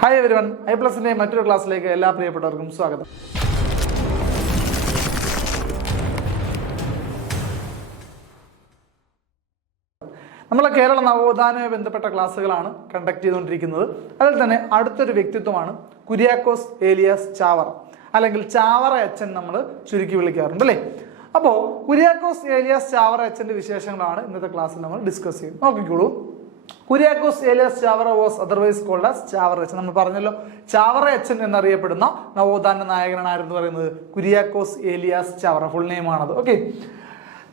Hi everyone, ഐ+ന്റെ മറ്റൊരു ക്ലാസ്സിലേക്ക് എല്ലാ പ്രിയപ്പെട്ടവർക്കും സ്വാഗതം. നമ്മൾ കേരള നവോത്ഥാനവുമായി ബന്ധപ്പെട്ട ക്ലാസ്സുകളാണ് കണ്ടക്ട് ചെയ്തുകൊണ്ടിരിക്കുന്നത്. അതിൽ തന്നെ അടുത്തൊരു വ്യക്തിത്വമാണ് കുര്യാക്കോസ് ഏലിയാസ് ചാവറ, അല്ലെങ്കിൽ ചാവറ അച്ഛൻ നമ്മൾ ചുരുക്കി വിളിക്കാറുണ്ട് അല്ലേ. അപ്പോൾ കുര്യാക്കോസ് ഏലിയാസ് ചാവറ അച്ഛൻ്റെ വിശേഷങ്ങളാണ് ഇന്നത്തെ ക്ലാസ്സിൽ നമ്മൾ ഡിസ്കസ് ചെയ്യും. നോക്കിക്കോളൂ. Kuriakose Elias Chavara was otherwise called as Chavara Achan. നമ്മൾ പറഞ്ഞല്ലോ, ചാവറ അച്ഛൻ എന്നറിയപ്പെടുന്ന നവോത്ഥാന നായകനാണ് ആരെന്ന് പറയുന്നത് കുര്യാക്കോസ് ഏലിയാസ് ചാവറ. ഫുൾ നെയിം ആണത്. ഓക്കെ.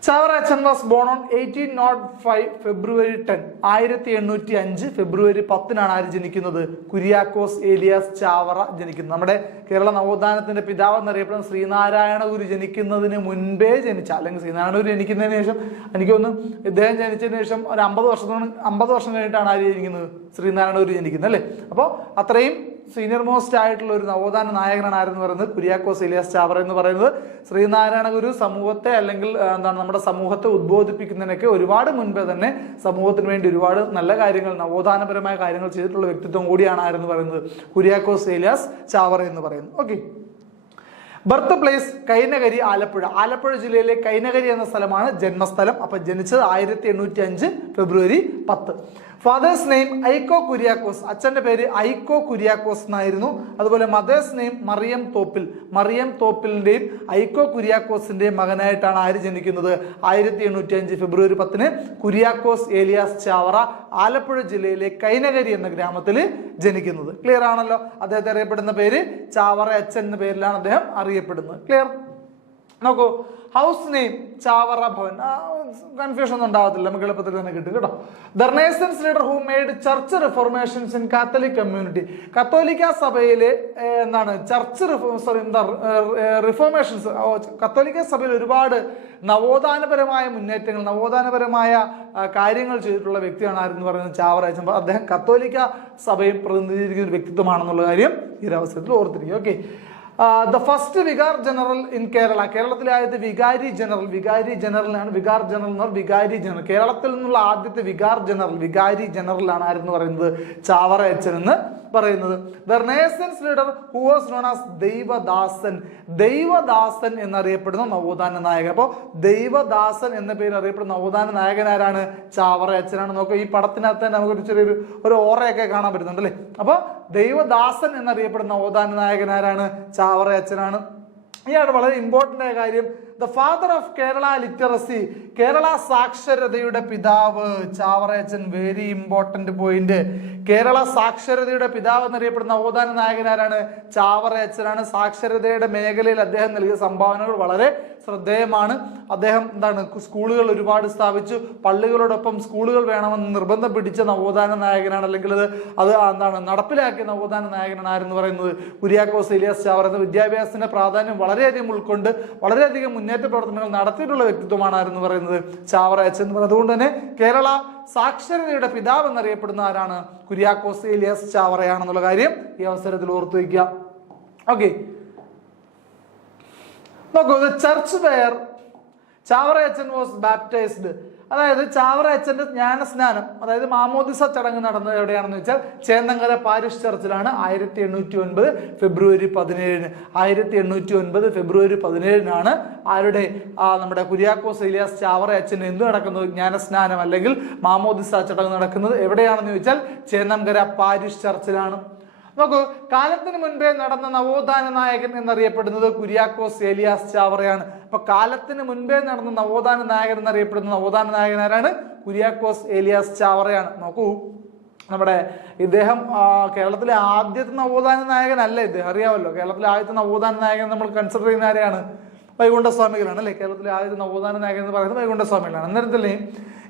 ചാവറ അച്ഛൻ വാസ് ബോൺ ഓൺ 1805 ഫെബ്രുവരി 10. 1805 ഫെബ്രുവരി 10 ആര് ജനിക്കുന്നത്? കുര്യാക്കോസ് ഏലിയാസ് ചാവറ ജനിക്കുന്നത്. നമ്മുടെ കേരള നവോത്ഥാനത്തിന്റെ പിതാവ് എന്നറിയപ്പെടുന്ന ശ്രീനാരായണ ഗുരു ജനിക്കുന്നതിന് മുൻപേ ജനിച്ച, അല്ലെങ്കിൽ ശ്രീനാരായണ ഗുരു ജനിക്കുന്നതിന് ശേഷം എനിക്കൊന്ന് ഇദ്ദേഹം ജനിച്ചതിന് ശേഷം ഒരു 50 വർഷം കഴിഞ്ഞിട്ടാണ് ആര് ജനിക്കുന്നത്? ശ്രീനാരായണ ഗുരു ജനിക്കുന്നത് അല്ലേ. അപ്പോൾ അത്രയും സീനിയർ മോസ്റ്റ് ആയിട്ടുള്ള ഒരു നവോത്ഥാന നായകനാണ് ആരെന്ന് പറയുന്നത് കുര്യാക്കോസ് ഏലിയാസ് ചാവറ എന്ന് പറയുന്നത്. ശ്രീനാരായണ ഗുരു സമൂഹത്തെ, അല്ലെങ്കിൽ നമ്മുടെ സമൂഹത്തെ ഉദ്ബോധിപ്പിക്കുന്നതിനൊക്കെ ഒരുപാട് മുൻപേ തന്നെ സമൂഹത്തിന് വേണ്ടി ഒരുപാട് നല്ല കാര്യങ്ങൾ, നവോത്ഥാനപരമായ കാര്യങ്ങൾ ചെയ്തിട്ടുള്ള വ്യക്തിത്വം കൂടിയാണ് ആരെന്ന് പറയുന്നത് കുര്യാക്കോസ് ഏലിയാസ് ചാവറ എന്ന് പറയുന്നത്. Okay. Birth place Kainakary, Alappuzha. Alappuzha ജില്ലയിലെ കൈനകരി എന്ന സ്ഥലമാണ് ജന്മസ്ഥലം. അപ്പൊ ജനിച്ചത് 1805 ഫെബ്രുവരി 10. Father's name Ikko Kuriakose. അച്ഛന്റെ പേര് ഐക്കോ കുര്യാക്കോസ് എന്നായിരുന്നു. അതുപോലെ മദേഴ്സ് നെയിം മറിയം തോപ്പിൽ. മറിയം തോപ്പിലിന്റെയും ഐക്കോ കുര്യാക്കോസിന്റെയും മകനായിട്ടാണ് ആര് ജനിക്കുന്നത്? 1805 ഫെബ്രുവരി 10 കുര്യാക്കോസ് ഏലിയാസ് ചാവറ ആലപ്പുഴ ജില്ലയിലെ കൈനകരി എന്ന ഗ്രാമത്തിൽ ജനിക്കുന്നത്. ക്ലിയർ ആണല്ലോ. അദ്ദേഹത്തെ അറിയപ്പെടുന്ന പേര് ചാവറ അച്ഛൻ എന്ന പേരിലാണ് അദ്ദേഹം അറിയപ്പെടുന്നത്. ക്ലിയർ. നോക്കൂ. House name Chavara Bhavan. Confusion ഒന്നും ഉണ്ടാവത്തില്ല, നമുക്ക് എളുപ്പത്തിൽ തന്നെ കിട്ടും കേട്ടോ. The renaissance leader who made church reformations in catholic community. കത്തോലിക്ക സഭയിലെ റിഫോർമേഷൻസ്, കത്തോലിക്ക സഭയിൽ ഒരുപാട് നവോത്ഥാനപരമായ മുന്നേറ്റങ്ങൾ, നവോത്ഥാനപരമായ കാര്യങ്ങൾ ചെയ്തിട്ടുള്ള വ്യക്തിയാണ് ആരെന്ന് പറയുന്നത് ചാവറ അച്ഛൻ. അദ്ദേഹം കത്തോലിക്ക സഭയെ പ്രതിനിധീകരിക്കുന്ന ഒരു വ്യക്തിത്വമാണെന്നുള്ള കാര്യം ഈ ഒരു അവസരത്തിൽ ഓർത്തിരിക്കും. Okay. The first vicar general in Kerala. കേരളത്തിലെ ആദ്യത്തെ വികാരി ജനറലാണ് വികാർ ജനറൽ എന്ന് പറഞ്ഞാൽ വികാരി ജനറൽ. കേരളത്തിൽ നിന്നുള്ള ആദ്യത്തെ വികാരി ജനറലാണ് ആരെന്ന് പറയുന്നത് ചാവറ അച്ഛൻ എന്ന് പറയുന്നത്. The renaissance leader who was known as ദൈവദാസൻ എന്നറിയപ്പെടുന്ന നവോത്ഥാന നായകൻ. അപ്പോൾ ദൈവദാസൻ എന്ന പേര് അറിയപ്പെടുന്ന നവോത്ഥാന നായകൻ ആരാണ്? ചാവറ അച്ഛനാണ്. നോക്കുക, ഈ പടത്തിനകത്ത് തന്നെ നമുക്കൊരു ചെറിയൊരു ഓറയൊക്കെ കാണാൻ പറ്റുന്നുണ്ട് അല്ലേ. അപ്പോൾ ദൈവദാസൻ എന്നറിയപ്പെടുന്ന നവോത്ഥാന നായകൻ ആരാണ്? ചാവറ അച്ഛനാണ്. ഇയാൾ വളരെ ഇമ്പോർട്ടൻ്റ് ആയ കാര്യം, the father of Kerala literacy, Kerala സാക്ഷരതയുടെ പിതാവ് ചാവറ അച്ഛൻ. Very important point. കേരള സാക്ഷരതയുടെ പിതാവ് എന്നറിയപ്പെടുന്ന നവോത്ഥാന നായകനാരാണ്? ചാവറ അച്ഛനാണ്. സാക്ഷരതയുടെ മേഖലയിൽ അദ്ദേഹം നൽകിയ സംഭാവനകൾ വളരെ ശ്രദ്ധേയമാണ്. അദ്ദേഹം സ്കൂളുകൾ ഒരുപാട് സ്ഥാപിച്ചു. പള്ളികളോടൊപ്പം സ്കൂളുകൾ വേണമെന്ന് നിർബന്ധം പിടിച്ച നവോത്ഥാന നായകനാണ്, അല്ലെങ്കിൽ അത് നടപ്പിലാക്കിയ നവോത്ഥാന നായകനാണ് ആരെന്ന് പറയുന്നത് കുര്യാക്കോസ് ഏലിയാസ് ചാവറ. വിദ്യാഭ്യാസത്തിന്റെ പ്രാധാന്യം വളരെയധികം ഉൾക്കൊണ്ട് വളരെയധികം മുന്നേറ്റ പ്രവർത്തനങ്ങൾ നടത്തിയിട്ടുള്ള വ്യക്തിത്വമാണ് ആരെന്ന് പറയുന്നത് ചാവറ അച്ഛൻ. അതുകൊണ്ട് തന്നെ കേരള സാക്ഷരതയുടെ പിതാവ് എന്നറിയപ്പെടുന്ന ആരാണ്? കുര്യാക്കോസ് ഏലിയാസ് ചാവറയാണെന്നുള്ള കാര്യം ഈ അവസരത്തിൽ ഓർത്തു വയ്ക്കുക. ഓക്കെ. നോക്കൂ. ദ ചർച്ച് വെയർ ചാവറ അച്ഛൻ വാസ് ബാപ്റ്റൈസ്ഡ്. അതായത് ചാവറ അച്ഛന്റെ ജ്ഞാനസ്നാനം, അതായത് മാമോദിസ ചടങ്ങ് നടന്നത് എവിടെയാണെന്ന് വെച്ചാൽ ചേന്നങ്കര പാരിഷ് ചർച്ചിലാണ്. 1809 ഫെബ്രുവരി 17. 1809 ഫെബ്രുവരി 17 ആരുടെ നമ്മുടെ കുര്യാക്കോസ് ഏലിയാസ് ചാവറ അച്ഛൻ എന്ത് നടക്കുന്നത്? ജ്ഞാനസ്നാനം അല്ലെങ്കിൽ മാമോദിസ ചടങ്ങ് നടക്കുന്നത് എവിടെയാണെന്ന് ചോദിച്ചാൽ ചേന്നങ്കര പാരിഷ് ചർച്ചിലാണ്. നോക്കൂ. കാലത്തിന് മുൻപേ നടന്ന നവോത്ഥാന നായകൻ എന്നറിയപ്പെടുന്നത് കുര്യാക്കോസ് ഏലിയാസ് ചാവറയാണ്. അപ്പൊ കാലത്തിന് മുൻപേ നടന്ന നവോത്ഥാന നായകൻ എന്നറിയപ്പെടുന്ന നവോത്ഥാന നായകൻ ആരാണ്? കുര്യാക്കോസ് ഏലിയാസ് ചാവറയാണ്. നോക്കൂ, നമ്മുടെ ഇദ്ദേഹം കേരളത്തിലെ ആദ്യത്തെ നവോത്ഥാന നായകനല്ല ഇദ്ദേഹം, അറിയാമല്ലോ. കേരളത്തിലെ ആദ്യത്തെ നവോത്ഥാന നായകൻ നമ്മൾ കൺസിഡർ ചെയ്യുന്ന ആരെയാണ്? വൈകുണ്ഠസ്വാമികളാണ് അല്ലെ. കേരളത്തിലെ ആദ്യത്തെ നവോത്ഥാന നായകൻ എന്ന് പറയുന്നത് വൈകുണ്ഠസ്വാമികളാണ്. അന്നേരത്തില്ലേ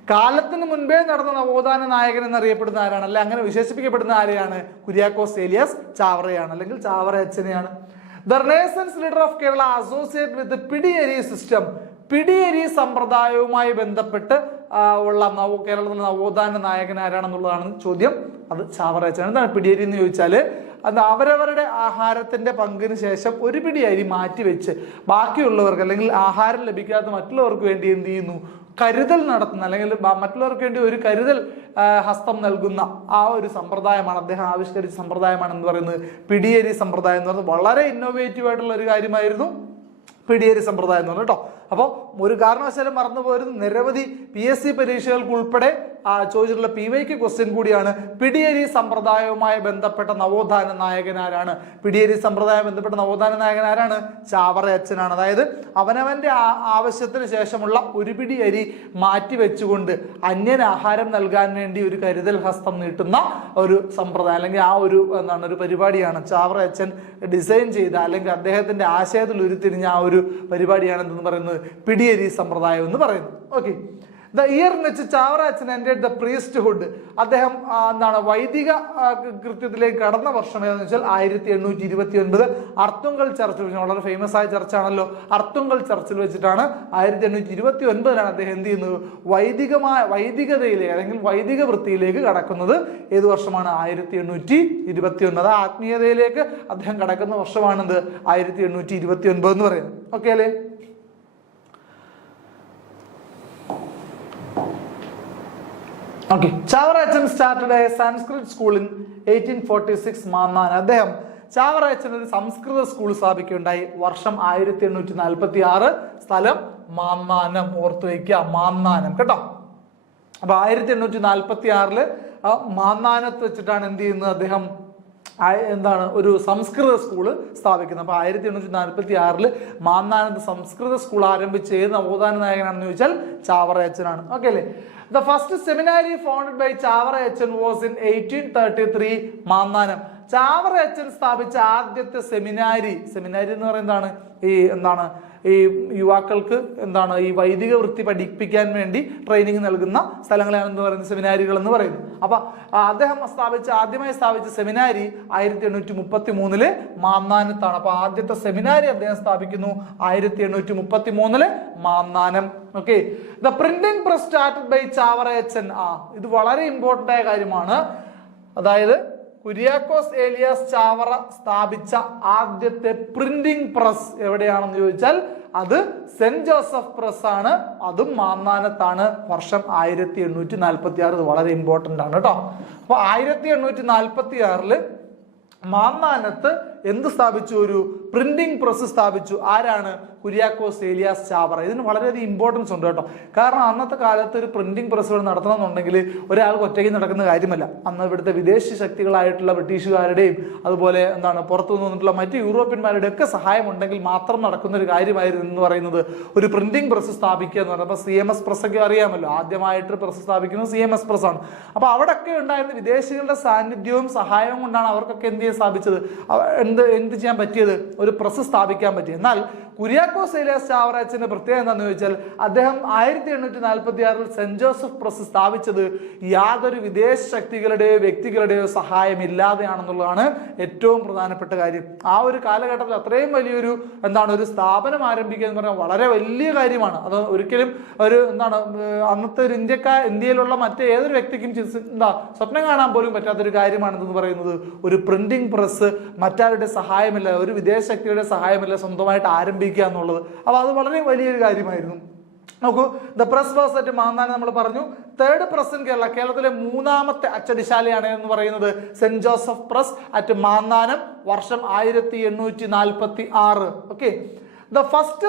കാലത്തിന് മുൻപേ നടന്ന നവോത്ഥാന നായകൻ എന്നറിയപ്പെടുന്ന ആരാണ്, അല്ലെ അങ്ങനെ വിശേഷിപ്പിക്കപ്പെടുന്ന ആരെയാണ്? കുര്യാക്കോസ് ഏലിയാസ് ചാവറയാണ്, അല്ലെങ്കിൽ ചാവറ അച്ഛനെയാണ്. The renaissance leader of Kerala associate with Pidiyeri system. Pidiyeri സമ്പ്രദായവുമായി ബന്ധപ്പെട്ട് ഉള്ള കേരളത്തിലെ നവോത്ഥാന നായകൻ ആരാണെന്നുള്ളതാണ് ചോദ്യം. അത് ചാവറ അച്ഛനാണ്. എന്താണ് പിടിയേരി എന്ന് ചോദിച്ചാൽ അത് അവരവരുടെ ആഹാരത്തിന്റെ പങ്കിന് ശേഷം ഒരു പിടി അരി മാറ്റി വെച്ച് ബാക്കിയുള്ളവർക്ക്, അല്ലെങ്കിൽ ആഹാരം ലഭിക്കാത്ത മറ്റുള്ളവർക്ക് വേണ്ടി എന്ത് ചെയ്യുന്നു? കരുതൽ നടത്തുന്ന അല്ലെങ്കിൽ മറ്റുള്ളവർക്ക് വേണ്ടി ഒരു കരുതൽ ഹസ്തം നൽകുന്ന ആ ഒരു സമ്പ്രദായമാണ്, അദ്ദേഹം ആവിഷ്കരിച്ച സമ്പ്രദായമാണ് എന്ന് പറയുന്നത് പിടിയേരി സമ്പ്രദായം എന്ന് പറയുന്നത്. വളരെ ഇന്നോവേറ്റീവ് ആയിട്ടുള്ള ഒരു കാര്യമായിരുന്നു പിടിയേരി സമ്പ്രദായം എന്ന് പറഞ്ഞു കേട്ടോ. അപ്പോൾ ഒരു കാരണവശാലും മറന്നു പോരുത്, നിരവധി PSC പരീക്ഷകൾക്ക് ഉൾപ്പെടെ ചോദിച്ചിട്ടുള്ള PYQ ക്വസ്റ്റ്യൻ കൂടിയാണ്. പിടിയേരി സമ്പ്രദായവുമായി ബന്ധപ്പെട്ട നവോത്ഥാന നായകൻ ആരാണ്? പിടിയേരി സമ്പ്രദായം ബന്ധപ്പെട്ട നവോത്ഥാന നായകൻ ആരാണ്? ചാവറ അച്ഛനാണ്. അതായത് അവനവന്റെ ആവശ്യത്തിന് ശേഷമുള്ള ഒരു പിടി അരി മാറ്റി വെച്ചുകൊണ്ട് അന്യന് ആഹാരം നൽകാൻ വേണ്ടി ഒരു കരുതൽ ഹസ്തം നീട്ടുന്ന ഒരു സമ്പ്രദായം അല്ലെങ്കിൽ ആ ഒരു ഒരു പരിപാടിയാണ് ചാവറ അച്ഛൻ ഡിസൈൻ ചെയ്ത അല്ലെങ്കിൽ അദ്ദേഹത്തിന്റെ ആശയത്തിൽ ഉരുത്തിരിഞ്ഞ ആ ഒരു പരിപാടിയാണ് എന്തെന്ന് പറയുന്നത് പിടിയേരി സമ്പ്രദായം എന്ന് പറയുന്നത്. Okay, the year in which Chavara അച്ഛൻ എൻറ്റേർഡ് ദ പ്രീസ്റ്റ്ഹുഡ്, അദ്ദേഹം വൈദിക കൃത്യത്തിലേക്ക് കടന്ന വർഷം ഏതെന്ന് വെച്ചാൽ 1829 അർത്തുങ്കൽ ചർച്ചിൽ വെച്ച്, വളരെ ഫേമസ് ആയ ചർച്ചാണല്ലോ, അർത്തുങ്കൽ ചർച്ചിൽ വെച്ചിട്ടാണ് 1829 അദ്ദേഹം എന്ത് ചെയ്യുന്നത്? വൈദികതയിലേക്ക് അല്ലെങ്കിൽ വൈദിക വൃത്തിയിലേക്ക് കടക്കുന്നത്. ഏത് വർഷമാണ്? 1829. ആത്മീയതയിലേക്ക് അദ്ദേഹം കടക്കുന്ന വർഷമാണെന്ത്? 1829 എന്ന് പറയുന്നത്. ഓക്കെ അല്ലേ? Okay. Chavara Achan started a Sanskrit school in 1846 Mannanam. അദ്ദേഹം ചാവറ അച്ഛൻ ഒരു സംസ്കൃത സ്കൂൾ സ്ഥാപിക്കുകയുണ്ടായി. വർഷം 1846, സ്ഥലം മാന്നാനം. ഓർത്തു വയ്ക്കുക, മാന്നാനം കേട്ടോ. അപ്പൊ 1846 മാന്നാനത്ത് വെച്ചിട്ടാണ് എന്ത് ചെയ്യുന്നത്? അദ്ദേഹം ഒരു സംസ്കൃത സ്കൂള് സ്ഥാപിക്കുന്നത്. അപ്പൊ 1846 മാന്നാനത്ത് സംസ്കൃത സ്കൂൾ ആരംഭിച്ച ഏത് നവോത്ഥാന നായകനാണെന്ന് ചോദിച്ചാൽ ചാവറ അച്ഛനാണ്. ഓക്കെ അല്ലേ? The first seminary founded by Chavara Achan was in 1833 Mannanam. Chavara അച്ഛൻ സ്ഥാപിച്ച ആദ്യത്തെ സെമിനാരി എന്ന് പറയുന്നതാണ് ഈ യുവാക്കൾക്ക് ഈ വൈദിക വൃത്തി പഠിപ്പിക്കാൻ വേണ്ടി ട്രെയിനിങ് നൽകുന്ന സ്ഥലങ്ങളാണെന്ന് പറയുന്നത് സെമിനാരികൾ എന്ന് പറയുന്നത്. അപ്പൊ അദ്ദേഹം ആദ്യമായി സ്ഥാപിച്ച സെമിനാരി 1833 മാന്നാനത്താണ്. അപ്പൊ ആദ്യത്തെ സെമിനാരി അദ്ദേഹം സ്ഥാപിക്കുന്നു 1833 Mannanam. Okay, the printing press started by Chavara Achan. ഇത് വളരെ ഇമ്പോർട്ടന്റ് ആയ കാര്യമാണ്. അതായത് കുര്യാക്കോസ് ഏലിയാസ് ചാവറ സ്ഥാപിച്ച ആദ്യത്തെ പ്രിന്റിംഗ് പ്രസ് എവിടെയാണെന്ന് ചോദിച്ചാൽ അത് സെന്റ് ജോസഫ് പ്രസ് ആണ്. അതും മാന്നാനത്താണ്. വർഷം 1846. വളരെ ഇമ്പോർട്ടന്റ് ആണ് കേട്ടോ. അപ്പൊ 1846 മാന്നാനത്ത് എന്ത് സ്ഥാപിച്ചു? ഒരു പ്രിന്റിംഗ് പ്രസ് സ്ഥാപിച്ചു. ആരാണ്? കുര്യാക്കോസ് ഏലിയാസ് ചാവറ. ഇതിന് വളരെയധികം ഇമ്പോർട്ടൻസ് ഉണ്ട് കേട്ടോ. കാരണം അന്നത്തെ കാലത്ത് ഒരു പ്രിന്റിംഗ് പ്രസ്സുകൾ നടത്തണമെന്നുണ്ടെങ്കിൽ ഒരാൾക്ക് ഒറ്റയ്ക്ക് നടക്കുന്ന കാര്യമല്ല. അന്ന് ഇവിടുത്തെ വിദേശ ശക്തികളായിട്ടുള്ള ബ്രിട്ടീഷുകാരുടെയും അതുപോലെ പുറത്തു നിന്നിട്ടുള്ള മറ്റ് യൂറോപ്യന്മാരുടെ ഒക്കെ സഹായം ഉണ്ടെങ്കിൽ മാത്രം നടക്കുന്ന ഒരു കാര്യമായിരുന്നു എന്ന് പറയുന്നത് ഒരു പ്രിന്റിംഗ് പ്രസ് സ്ഥാപിക്കുക എന്ന് പറയുന്നത്. അപ്പോൾ CMS പ്രസ് ഒക്കെ അറിയാമല്ലോ, ആദ്യമായിട്ട് പ്രസ് സ്ഥാപിക്കുന്നത് CMS പ്രസ് ആണ്. അപ്പൊ അവിടെയൊക്കെ ഉണ്ടായിരുന്ന വിദേശികളുടെ സാന്നിധ്യവും സഹായവും കൊണ്ടാണ് അവർക്കൊക്കെ എന്ത് ചെയ്യാൻ സ്ഥാപിച്ചത്, എന്ത് ചെയ്യാൻ പറ്റിയത്? ഒരു പ്രസ് സ്ഥാപിക്കാൻ പറ്റി. എന്നാൽ കുര്യാക്കോസ് ഏലിയാസ് ചാവറ അച്ഛന്റെ പ്രത്യേകത എന്താണെന്ന് ചോദിച്ചാൽ അദ്ദേഹം 1846 സെന്റ് ജോസഫ് പ്രസ് സ്ഥാപിച്ചത് യാതൊരു വിദേശ ശക്തികളുടെയോ വ്യക്തികളുടെയോ സഹായം ഇല്ലാതെയാണെന്നുള്ളതാണ് ഏറ്റവും പ്രധാനപ്പെട്ട കാര്യം. ആ ഒരു കാലഘട്ടത്തിൽ അത്രയും വലിയൊരു ഒരു സ്ഥാപനം ആരംഭിക്കുക എന്ന് പറഞ്ഞാൽ വളരെ വലിയ കാര്യമാണ്. അത് ഒരിക്കലും അന്നത്തെ ഒരു ഇന്ത്യയിലുള്ള മറ്റേതൊരു വ്യക്തിക്കും സ്വപ്നം കാണാൻ പോലും പറ്റാത്തൊരു കാര്യമാണെന്ന് പറയുന്നത്. ഒരു പ്രിന്റിംഗ് പ്രസ് മറ്റാരുടെ സഹായമില്ല, ഒരു വിദേശ ശക്തിയുടെ സഹായമില്ല, സ്വന്തമായിട്ട് ആരംഭിക്കുക എന്നുള്ളത്. അപ്പൊ അത് വളരെ വലിയൊരു കാര്യമായിരുന്നു. നോക്കൂ, the press was at Mannanam നമ്മൾ പറഞ്ഞു. തേർഡ് പ്രസ് ഇൻ കേരള, കേരളത്തിലെ മൂന്നാമത്തെ അച്ചടിശാലയാണ് എന്ന് പറയുന്നത് saint Joseph press at Mannanam. വർഷം 1846. Okay, the first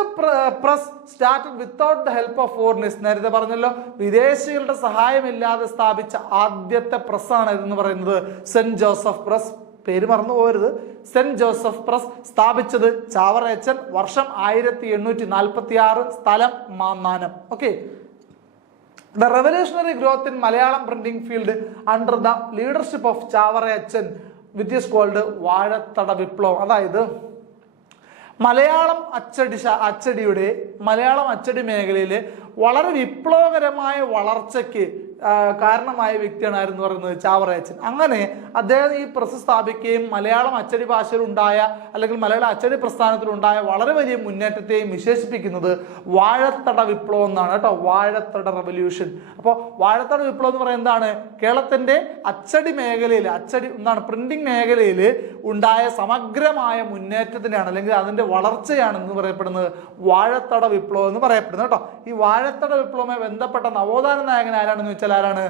press started without the help of foreigners. നേരത്തെ പറഞ്ഞല്ലോ, വിദേശികളുടെ സഹായമില്ലാതെ സ്ഥാപിച്ച ആദ്യത്തെ പ്രസ്സാണ് ഇതെന്ന് പറയുന്നത് സെന്റ് ജോസഫ് പ്രസ്. പേര് മറന്നു പോകരുത്. സെന്റ് ജോസഫ് പ്രസ് സ്ഥാപിച്ചത് ചാവറ അച്ഛൻ. വർഷം 1846. സ്ഥലം Mannanam. Okay, the revolutionary growth in Malayalam printing field under the leadership of Chavara അച്ഛൻ വിച്ച് ഈസ് കോൾഡ് വാഴത്തട വിപ്ലവം. അതായത് മലയാളം അച്ചടി മേഖലയിൽ വളരെ വിപ്ലവകരമായ വളർച്ചയ്ക്ക് കാരണമായ വ്യക്തിയാണ് ആരെന്ന് പറയുന്നത് ചാവറയച്ചൻ. അങ്ങനെ അദ്ദേഹം ഈ പ്രസ് സ്ഥാപിക്കുകയും മലയാളം അച്ചടി ഭാഷയിൽ ഉണ്ടായ അല്ലെങ്കിൽ മലയാള അച്ചടി പ്രസ്ഥാനത്തിലുണ്ടായ വളരെ വലിയ മുന്നേറ്റത്തെയും വിശേഷിപ്പിക്കുന്നത് വാഴത്തട വിപ്ലവം എന്നാണ് കേട്ടോ. വാഴത്തട റവല്യൂഷൻ. അപ്പോൾ വാഴത്തട വിപ്ലവം എന്ന് പറയുന്നത് എന്താണ്? കേരളത്തിന്റെ അച്ചടി മേഖലയിൽ പ്രിന്റിംഗ് മേഖലയിൽ ഉണ്ടായ സമഗ്രമായ മുന്നേറ്റത്തിനാണ് അല്ലെങ്കിൽ അതിന്റെ വളർച്ചയാണ് എന്ന് പറയപ്പെടുന്നത് വാഴത്തട വിപ്ലവം എന്ന് പറയപ്പെടുന്നത് കേട്ടോ. ഈ വാഴത്തട വിപ്ലവവുമായി ബന്ധപ്പെട്ട നവോത്ഥാന നായകൻ ആരാണെന്ന് വെച്ചാൽ ആരാണ്?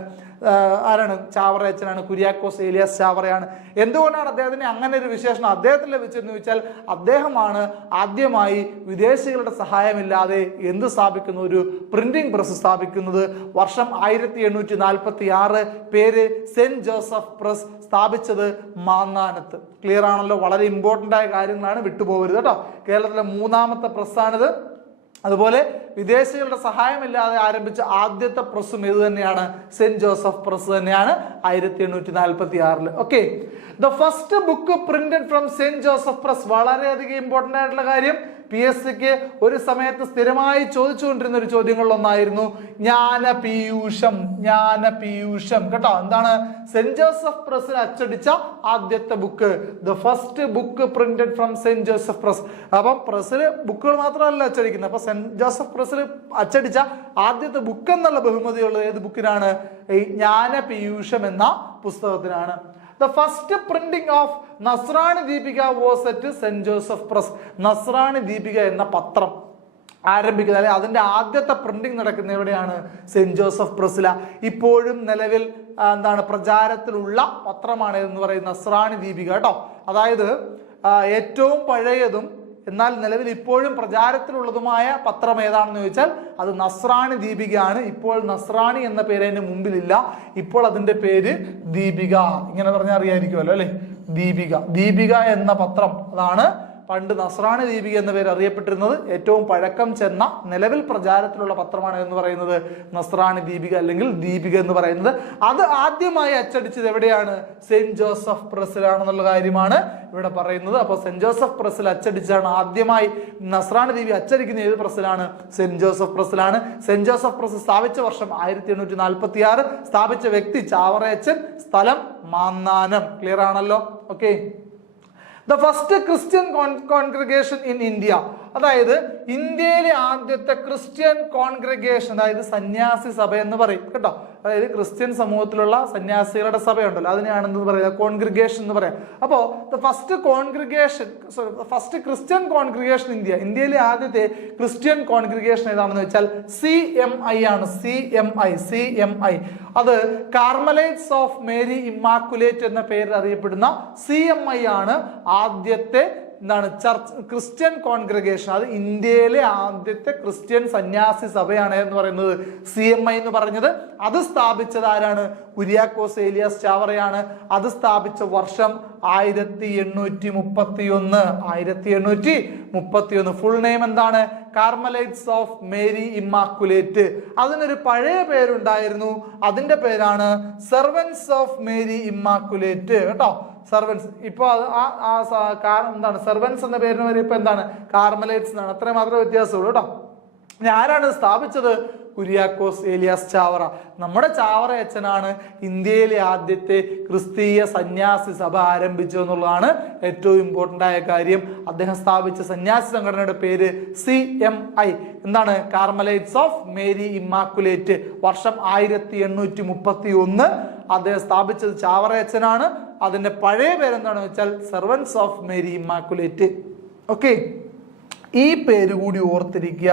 ചാവറയച്ചനാണ്. കുര്യാക്കോസ് ഏലിയാസ് ചാവറയാണ്. എന്തുകൊണ്ടാണ് അദ്ദേഹത്തിന് അങ്ങനെ ഒരു വിശേഷണം അദ്ദേഹത്തിന് ലഭിച്ചതെന്ന് ചോദിച്ചാൽ അദ്ദേഹമാണ് ആദ്യമായി വിദേശികളുടെ സഹായമില്ലാതെ എന്ത് സ്ഥാപിക്കുന്നു? ഒരു പ്രിന്റിംഗ് പ്രസ് സ്ഥാപിക്കുന്നത്. വർഷം 1846. പേര് സെന്റ് ജോസഫ് പ്രസ്. സ്ഥാപിച്ചത് മാന്നാനത്ത്. ക്ലിയർ ആണല്ലോ? വളരെ ഇമ്പോർട്ടന്റ് ആയ കാര്യങ്ങളാണ്, വിട്ടുപോകരുത് കേട്ടോ. കേരളത്തിലെ 3ാമത്തെ പ്രസ്സാണിത്. അതുപോലെ വിദേശികളുടെ സഹായമില്ലാതെ ആരംഭിച്ച ആദ്യത്തെ പ്രസ്സും ഇത് തന്നെയാണ്, സെന്റ് ജോസഫ് പ്രസ് തന്നെയാണ് 1846. Okay. The first book printed from saint Joseph press. വളരെയധികം ഇമ്പോർട്ടന്റ് ആയിട്ടുള്ള കാര്യം. PSCക്ക് ഒരു സമയത്ത് സ്ഥിരമായി ചോദിച്ചുകൊണ്ടിരുന്ന ഒരു ചോദ്യങ്ങളിലൊന്നായിരുന്നു ജ്ഞാനപീയൂഷം. കേട്ടോ, എന്താണ്? സെന്റ് ജോസഫ് പ്രസ്സിൽ അച്ചടിച്ച ആദ്യത്തെ book. The first book printed from saint Joseph press. അപ്പം പ്രസ്സിൽ ബുക്കുകൾ മാത്രമല്ല അച്ചടിക്കുന്നത്. അപ്പൊ സെന്റ് ജോസഫ് പ്രസ്സിൽ അച്ചടിച്ച ആദ്യത്തെ ബുക്ക് എന്നുള്ള ബഹുമതിയുള്ളത് ഏത് ബുക്കിനാണ്? ഈ ജ്ഞാനപീയൂഷം എന്ന പുസ്തകത്തിനാണ്. The first printing of Nasrani Deepika was at saint Joseph press. Nasrani Deepika എന്ന പത്രം ആരംഭിക്കുന്നത് അല്ലെങ്കിൽ അതിന്റെ ആദ്യത്തെ പ്രിന്റിംഗ് നടക്കുന്ന എവിടെയാണ്? സെന്റ് ജോസഫ് പ്രസ്സില. ഇപ്പോഴും നിലവിൽ പ്രചാരത്തിലുള്ള പത്രമാണ് എന്ന് പറയുന്നത് നസ്രാണി ദീപിക കേട്ടോ. അതായത് ഏറ്റവും പഴയതും എന്നാൽ നിലവിൽ ഇപ്പോഴും പ്രചാരത്തിലുള്ളതുമായ പത്രം ഏതാണെന്ന് ചോദിച്ചാൽ അത് നസ്രാണി ദീപികയാണ്. ഇപ്പോൾ നസ്രാണി എന്ന പേര് അതിന്റെ മുമ്പിലില്ല. ഇപ്പോൾ അതിന്റെ പേര് ദീപിക. ഇങ്ങനെ പറഞ്ഞാൽ അറിയായിരിക്കുമല്ലോ അല്ലെ? ദീപിക എന്ന പത്രം അതാണ് പണ്ട് നസ്രാണി ദീപിക എന്ന പേര് അറിയപ്പെട്ടിരുന്നത്. ഏറ്റവും പഴക്കം ചെന്ന നിലവിൽ പ്രചാരത്തിലുള്ള പത്രമാണ് എന്ന് പറയുന്നത് നസ്രാണി ദീപിക അല്ലെങ്കിൽ ദീപിക എന്ന് പറയുന്നത്. അത് ആദ്യമായി അച്ചടിച്ചത് എവിടെയാണ്? സെന്റ് ജോസഫ് പ്രസ്സിലാണെന്നുള്ള കാര്യമാണ് ഇവിടെ പറയുന്നത്. അപ്പോൾ സെന്റ് ജോസഫ് പ്രസ്സിൽ അച്ചടിച്ചാണ് ആദ്യമായി നസ്രാണി ദീപിക അച്ചടിക്കുന്ന ഏത് പ്രസ്സിലാണ്? സെന്റ് ജോസഫ് പ്രസ്സിലാണ്. സെന്റ് ജോസഫ് പ്രസ് സ്ഥാപിച്ച വർഷം 1846. സ്ഥാപിച്ച വ്യക്തി ചാവറയച്ചൻ. സ്ഥലം മാന്നാനം. ക്ലിയർ ആണല്ലോ? Okay. The first Christian congregation in India. അതായത് ഇന്ത്യയിലെ ആദ്യത്തെ ക്രിസ്ത്യൻ കോൺഗ്രിഗേഷൻ, അതായത് സന്യാസി സഭ എന്ന് പറയും കേട്ടോ. അതായത് ക്രിസ്ത്യൻ സമൂഹത്തിലുള്ള സന്യാസികളുടെ സഭയുണ്ടല്ലോ, അതിനെയാണ് എന്ന് പറയുക കോൺഗ്രിഗേഷൻ എന്ന് പറയാം. അപ്പോൾ ദ ഫസ്റ്റ് ക്രിസ്ത്യൻ കോൺഗ്രിഗേഷൻ ഇന്ത്യയിലെ ആദ്യത്തെ ക്രിസ്ത്യൻ കോൺഗ്രിഗേഷൻ ഏതാണെന്ന് വെച്ചാൽ CMI ആണ്. CMI. അത് കാർമലൈറ്റ്സ് ഓഫ് മേരി ഇമ്മാക്കുലേറ്റ് എന്ന പേരിൽ അറിയപ്പെടുന്ന CMI ആണ് ആദ്യത്തെ ചർച്ച് ക്രിസ്ത്യൻ കോൺഗ്രിഗേഷൻ. അത് ഇന്ത്യയിലെ ആദ്യത്തെ ക്രിസ്ത്യൻ സന്യാസി സഭയാണ് എന്ന് പറയുന്നത് CMI എന്ന് പറഞ്ഞത്. അത് സ്ഥാപിച്ചത് ആരാണ്? കുര്യാക്കോസ് ഏലിയാസ് ചാവറയാണ്. അത് സ്ഥാപിച്ച വർഷം 1831. ഫുൾ നെയിം എന്താണ്? Carmelites of Mary immaculate. അതിനൊരു പഴയ പേരുണ്ടായിരുന്നു. അതിന്റെ പേരാണ് സെർവൻസ് ഓഫ് മേരി ഇമ്മാക്കുലേറ്റ് കേട്ടോ. സെർവൻസ്. ഇപ്പൊ സെർവൻസ് എന്ന പേരിന് വരെ ഇപ്പൊ എന്താണ്? കാർമലൈറ്റ്സ് എന്നാണ്. അത്രയും മാത്രമേ വ്യത്യാസമുള്ളൂ കേട്ടോ. ആരാണ് സ്ഥാപിച്ചത്? കുര്യാക്കോസ് ഏലിയാസ് ചാവറ. നമ്മുടെ ചാവറയച്ചനാണ് ഇന്ത്യയിലെ ആദ്യത്തെ ക്രിസ്തീയ സന്യാസി സഭ ആരംഭിച്ചു എന്നുള്ളതാണ് ഏറ്റവും ഇമ്പോർട്ടന്റ് ആയ കാര്യം. അദ്ദേഹം സ്ഥാപിച്ച സന്യാസി സംഘടനയുടെ പേര് CMI. എന്താണ്? Carmelites of Mary immaculate. വർഷം 1831. അദ്ദേഹം സ്ഥാപിച്ചത് ചാവറയച്ചനാണ്. അതിന്റെ പഴയ പേരെന്താണെന്ന് വെച്ചാൽ servants of Mary immaculate. Okay. ഈ പേര് കൂടി ഓർത്തിരിക്കുക.